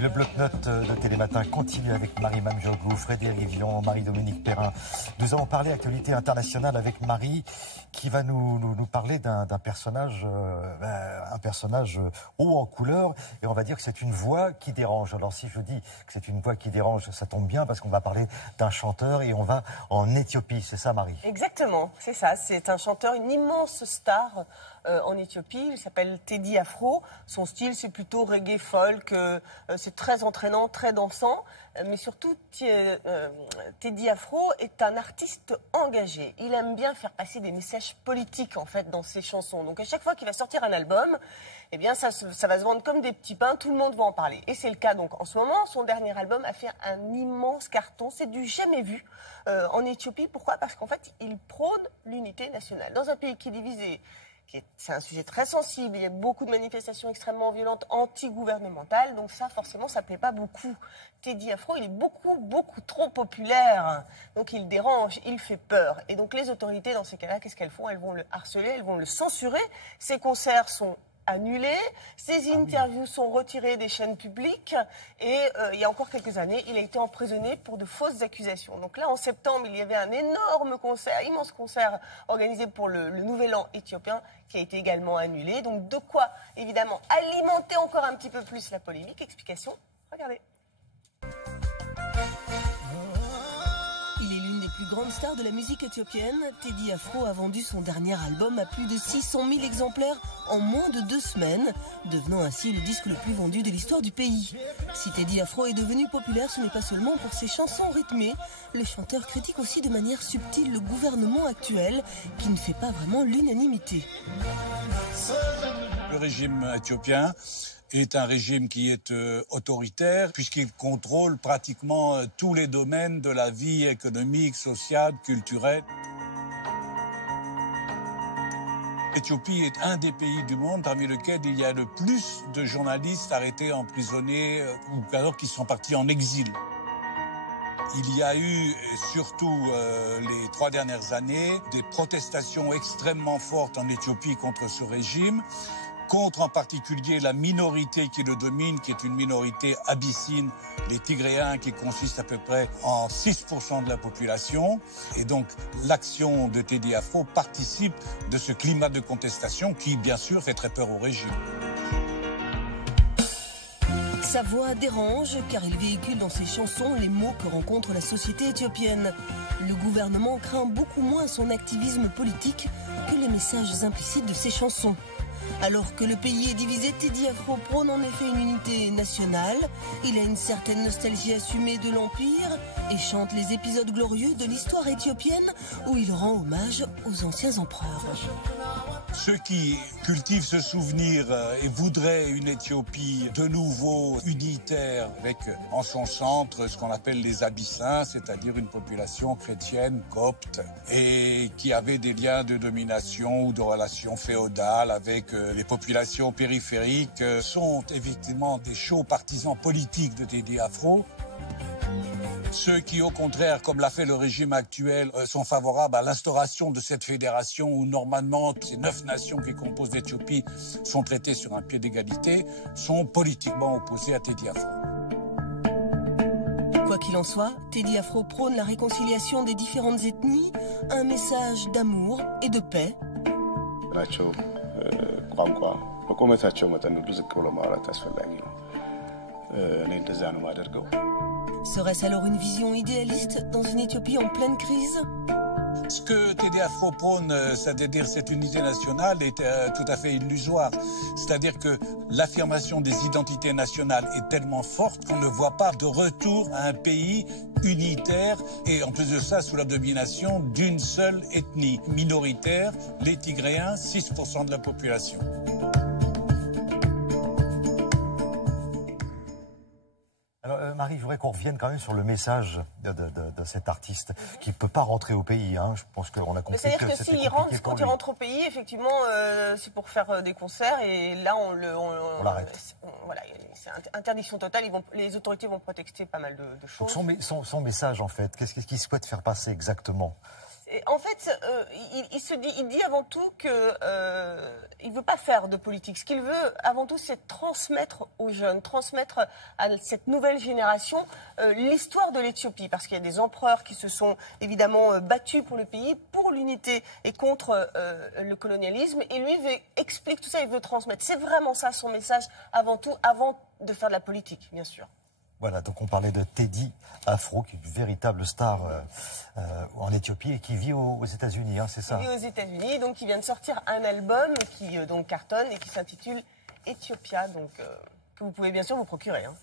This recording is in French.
le bloc-notes de Télématin continue avec Marie Mamjogou, Frédéric Vion, Marie-Dominique Perrin. Nous allons parler actualité internationale avec Marie qui va nous parler d'un personnage, un personnage haut en couleur, et on va dire que c'est une voix qui dérange. Alors si je dis que c'est une voix qui dérange, ça tombe bien parce qu'on va parler d'un chanteur et on va en Éthiopie, c'est ça Marie? Exactement, c'est ça, c'est un chanteur, une immense star en Éthiopie, il s'appelle Teddy Afro, son style c'est plutôt reggae folk, c'est très entraînant, très dansant, mais surtout Teddy Afro est un artiste engagé, il aime bien faire passer des messages politiques en fait dans ses chansons, donc à chaque fois qu'il va sortir un album, eh bien ça va se vendre comme des petits pains, tout le monde va en parler, et c'est le cas donc en ce moment, son dernier album a fait un immense carton, c'est du jamais vu en Éthiopie, pourquoi? Parce qu'en fait il prône l'unité nationale, dans un pays qui est divisé. C'est un sujet très sensible, il y a beaucoup de manifestations extrêmement violentes, anti-gouvernementales, donc ça, forcément, ça ne plaît pas beaucoup. Teddy Afro, il est beaucoup trop populaire, donc il dérange, il fait peur. Et donc les autorités, dans ces cas-là, qu'est-ce qu'elles font? Elles vont le harceler, elles vont le censurer, ses concerts sont annulés, ses interviews sont retirées des chaînes publiques et il y a encore quelques années, il a été emprisonné pour de fausses accusations. Donc là, en septembre, il y avait un énorme concert, immense concert organisé pour le Nouvel An éthiopien qui a été également annulé. Donc de quoi, évidemment, alimenter encore un petit peu plus la polémique. Explication, regardez. Grande star de la musique éthiopienne, Teddy Afro a vendu son dernier album à plus de 600 000 exemplaires en moins de 2 semaines, devenant ainsi le disque le plus vendu de l'histoire du pays. Si Teddy Afro est devenu populaire, ce n'est pas seulement pour ses chansons rythmées. Le chanteur critique aussi de manière subtile le gouvernement actuel, qui ne fait pas vraiment l'unanimité. Le régime éthiopien est un régime qui est autoritaire puisqu'il contrôle pratiquement tous les domaines de la vie économique, sociale, culturelle. L'Éthiopie est un des pays du monde parmi lesquels il y a le plus de journalistes arrêtés, emprisonnés ou alors qui sont partis en exil. Il y a eu, surtout les 3 dernières années, des protestations extrêmement fortes en Éthiopie contre ce régime, contre en particulier la minorité qui le domine, qui est une minorité abyssine, les Tigréens, qui consistent à peu près en 6% de la population. Et donc l'action de Teddy Afro participe de ce climat de contestation qui, bien sûr, fait très peur au régime. Sa voix dérange car il véhicule dans ses chansons les maux que rencontre la société éthiopienne. Le gouvernement craint beaucoup moins son activisme politique que les messages implicites de ses chansons. Alors que le pays est divisé, Teddy Afro prône en effet une unité nationale. Il a une certaine nostalgie assumée de l'Empire et chante les épisodes glorieux de l'histoire éthiopienne où il rend hommage aux anciens empereurs. Ceux qui cultivent ce souvenir et voudraient une Éthiopie de nouveau unitaire avec en son centre ce qu'on appelle les Abyssins, c'est-à-dire une population chrétienne copte et qui avait des liens de domination ou de relations féodales avec les populations périphériques, sont effectivement des chauds partisans politiques de Teddy Afro. Ceux qui, au contraire, comme l'a fait le régime actuel, sont favorables à l'instauration de cette fédération où, normalement, ces 9 nations qui composent l'Éthiopie sont traitées sur un pied d'égalité, sont politiquement opposés à Teddy Afro. Quoi qu'il en soit, Teddy Afro prône la réconciliation des différentes ethnies, un message d'amour et de paix. Serait-ce alors une vision idéaliste dans une Éthiopie en pleine crise? Ce que Teddy Afro prône, c'est-à-dire cette unité nationale, est tout à fait illusoire. C'est-à-dire que l'affirmation des identités nationales est tellement forte qu'on ne voit pas de retour à un pays unitaire et en plus de ça sous la domination d'une seule ethnie minoritaire, les Tigréens, 6% de la population. Alors, Marie, je voudrais qu'on revienne quand même sur le message de cet artiste qui ne peut pas rentrer au pays. Hein. Je pense qu'on a compris que c'était compliqué pour lui. Quand il rentre au pays, effectivement, c'est pour faire des concerts et là, on l'arrête. Voilà, c'est interdiction totale. Les autorités vont protester pas mal de choses. Donc son message, en fait, qu'est-ce qu'il souhaite faire passer exactement? En fait, il dit avant tout que il veut pas faire de politique. Ce qu'il veut avant tout, c'est transmettre aux jeunes, transmettre à cette nouvelle génération l'histoire de l'Éthiopie, parce qu'il y a des empereurs qui se sont évidemment battus pour le pays, pour l'unité et contre le colonialisme. Et lui explique tout ça, il veut transmettre. C'est vraiment ça son message avant tout, avant de faire de la politique, bien sûr. Voilà, donc on parlait de Teddy Afro, qui est une véritable star en Éthiopie et qui vit aux États-Unis, hein, c'est ça? Il vit aux États-Unis, donc il vient de sortir un album qui donc cartonne et qui s'intitule Ethiopia, donc que vous pouvez bien sûr vous procurer. Hein.